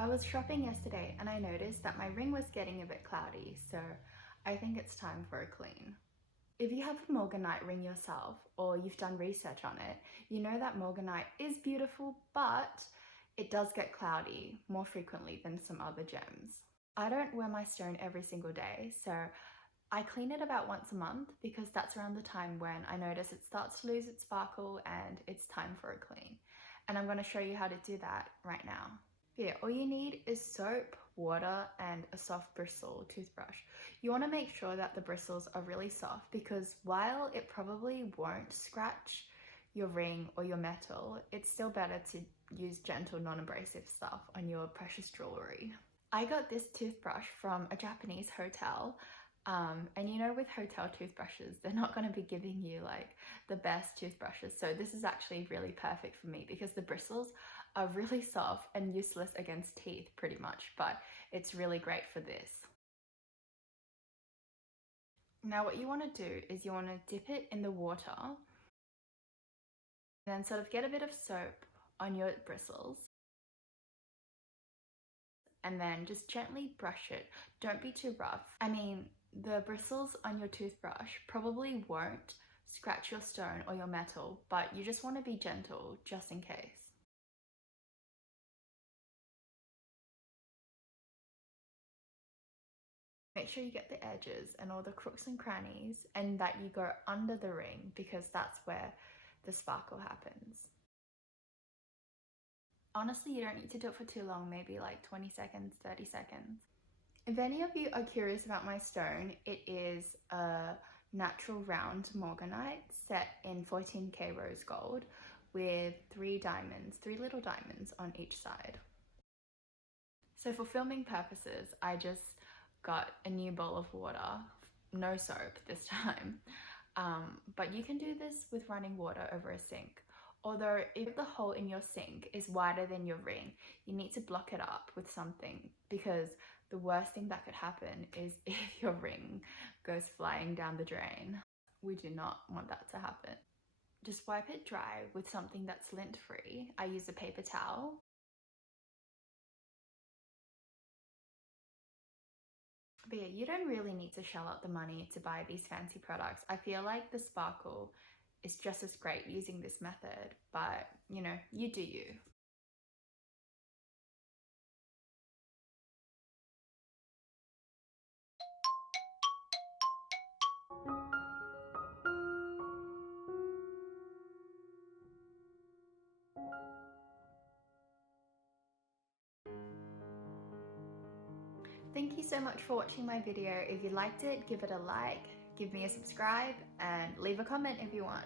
I was shopping yesterday and I noticed that my ring was getting a bit cloudy, so I think it's time for a clean. If you have a Morganite ring yourself or you've done research on it, you know that Morganite is beautiful, but it does get cloudy more frequently than some other gems. I don't wear my stone every single day, so I clean it about once a month because that's around the time when I notice it starts to lose its sparkle and it's time for a clean. And I'm going to show you how to do that right now. Yeah, all you need is soap, water, and a soft bristle toothbrush. You want to make sure that the bristles are really soft because while it probably won't scratch your ring or your metal, it's still better to use gentle, non-abrasive stuff on your precious jewelry. I got this toothbrush from a Japanese hotel. And you know, with hotel toothbrushes, they're not going to be giving you like the best toothbrushes. So this is actually really perfect for me because the bristles are really soft and useless against teeth pretty much, but it's really great for this. Now what you want to do is you want to dip it in the water and then sort of get a bit of soap on your bristles and then just gently brush it. Don't be too rough. I mean, the bristles on your toothbrush probably won't scratch your stone or your metal, but you just want to be gentle just in case. Make sure you get the edges and all the crooks and crannies and that you go under the ring because that's where the sparkle happens. Honestly, you don't need to do it for too long, maybe like 20 seconds, 30 seconds. If any of you are curious about my stone, it is a natural round Morganite set in 14K rose gold with three little diamonds on each side. So for filming purposes, I just got a new bowl of water, no soap this time, but you can do this with running water over a sink. Although if the hole in your sink is wider than your ring, you need to block it up with something because the worst thing that could happen is if your ring goes flying down the drain. We do not want that to happen. Just wipe it dry with something that's lint free. I use a paper towel. But yeah, you don't really need to shell out the money to buy these fancy products. I feel like the sparkle is just as great using this method, but you know, you do you. Thank you so much for watching my video. If you liked it, give it a like, give me a subscribe, and leave a comment if you want.